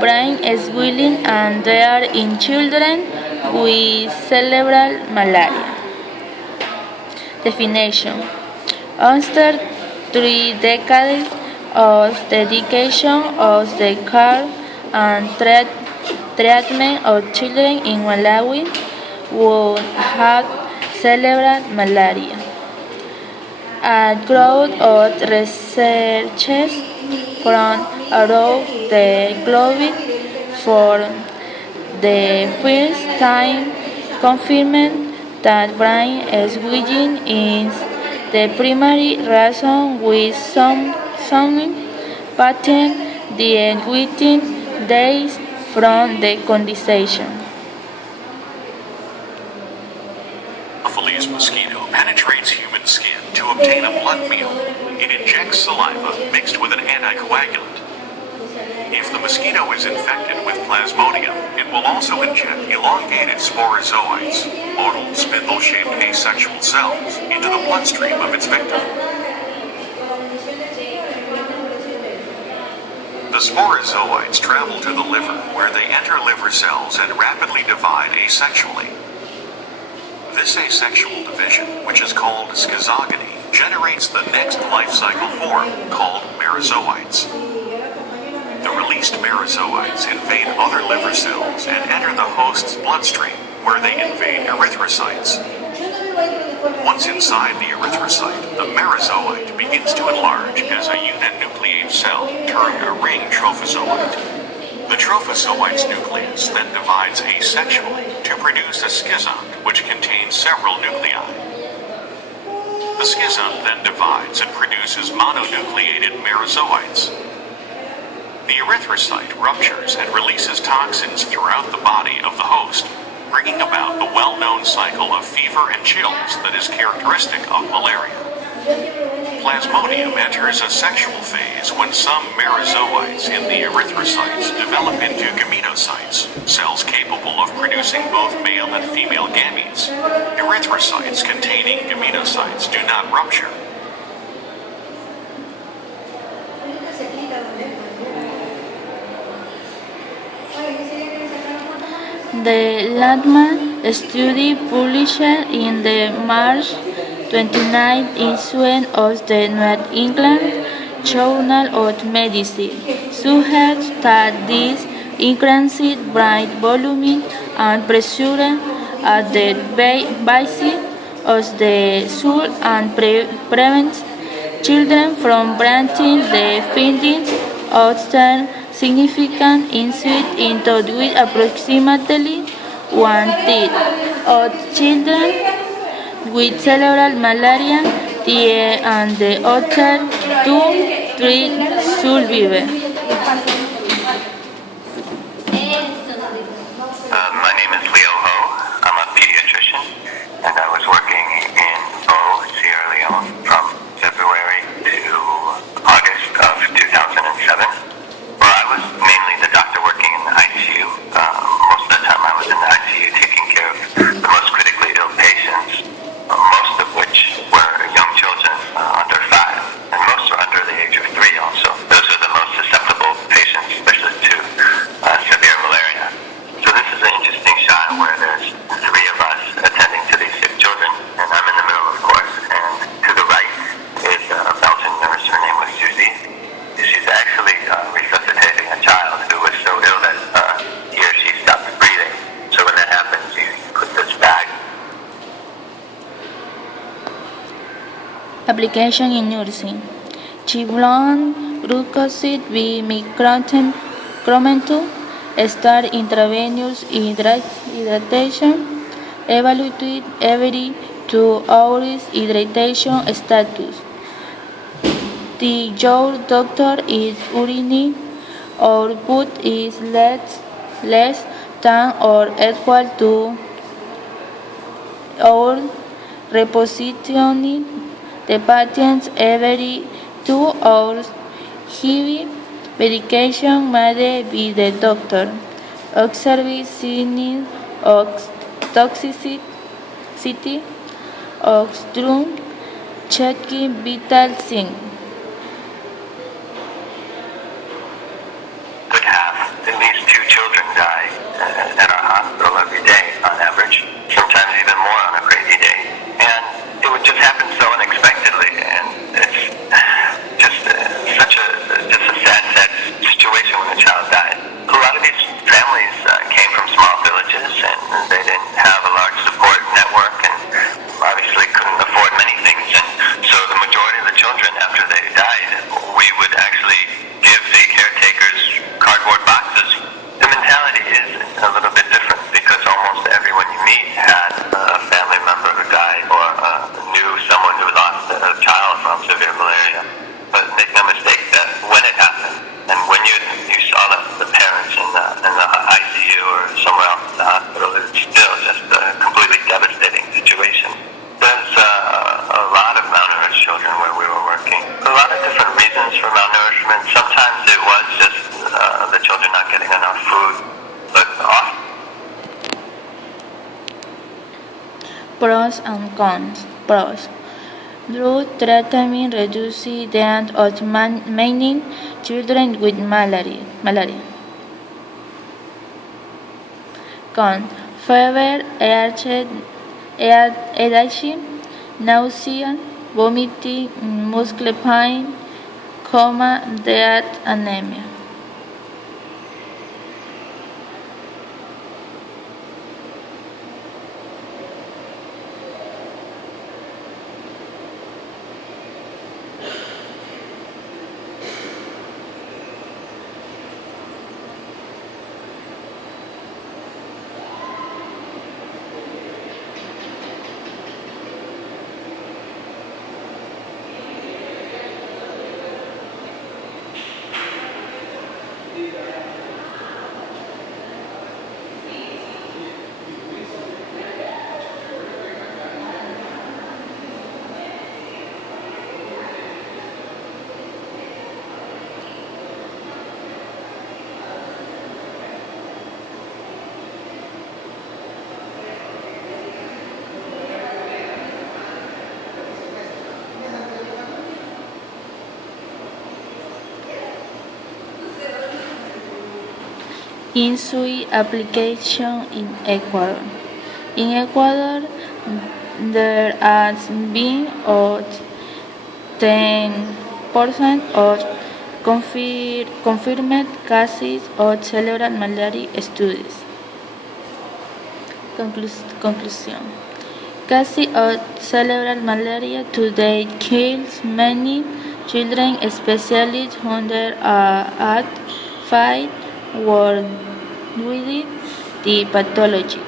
brain swelling and rare in children with cerebral malaria. Definition: after 3 decades of dedication of the care and treatment of children in Malawi who had cerebral malaria. A group of researchers from around the globe for the first time confirmed that brain swelling is the primary reason with some patent within days from the condition. Anopheles mosquito penetrates human skin to obtain a blood meal. It injects saliva mixed with an anticoagulant. If the mosquito is infected with Plasmodium, it will also inject elongated sporozoites, motile spindle-shaped asexual cells, into the bloodstream of its victim. The sporozoites travel to the liver, where they enter liver cells and rapidly divide asexually. This asexual division, which is called schizogony, generates the next life cycle form, called merozoites. The released merozoites invade other liver cells and enter the host's bloodstream, where they invade erythrocytes. Once inside the erythrocyte, the merozoite begins to enlarge as a uninucleate cell, termed a ring trophozoite. The trophozoite's nucleus then divides asexually to produce a schizont, which contains several nuclei. The schizont then divides and produces mononucleated merozoites. The erythrocyte ruptures and releases toxins throughout the body of the host, bringing about the well-known cycle of fever and chills that is characteristic of malaria. Plasmodium enters a sexual phase when some merozoites in the erythrocytes develop into gametocytes, cells capable of producing both male and female gametes. Erythrocytes containing gametocytes do not rupture. The Latman study published in the March 29 issue of the New England Journal of Medicine suggests that this increased brain volume and pressure at the base of the skull and prevents children from branching. The findings often significant insight into with approximately 1/3 of children with cerebral malaria and the other 2-3 survive. My name is Leo Ho. I'm a pediatrician, and I was working in Bo, Sierra Leone from February to August of 2007. Well, I was mainly the doctor working in the ICU. Most of the time I was in the ICU taking care of the most critically ill patients, most of which were young children under 5, and most were under the age of 3 also. Those are the most susceptible patients, especially to severe malaria. So this is an interesting shot where there's 3 of us attending to these sick children, and I'm in the middle, of course, and to the right is a Belgian nurse. Her name was Susie. She's actually resuscitating a child who was so ill that he or she stopped breathing. So when that happens, you put this bag. Application in nursing. Chevron glucoside with micrometer, start intravenous hydration, evaluate every 2 hours hydration status. Your doctor is urine output is less than or equal to or repositioning the patients every 2 hours. Heavy medication may be the doctor. Observe signs of toxicity of drug, checking vital signs. Could have at least Pros and cons. Pros. Drug treatment reduces the end of many children with malaria. Cons. Fever, headache, nausea, vomiting, muscle pain, coma, death, anemia. Insui application in Ecuador. In Ecuador, there has been of 10% of confirmed cases of cerebral malaria studies. Conclusion. Cases of cerebral malaria today kills many children, especially under at 5 world with the pathology.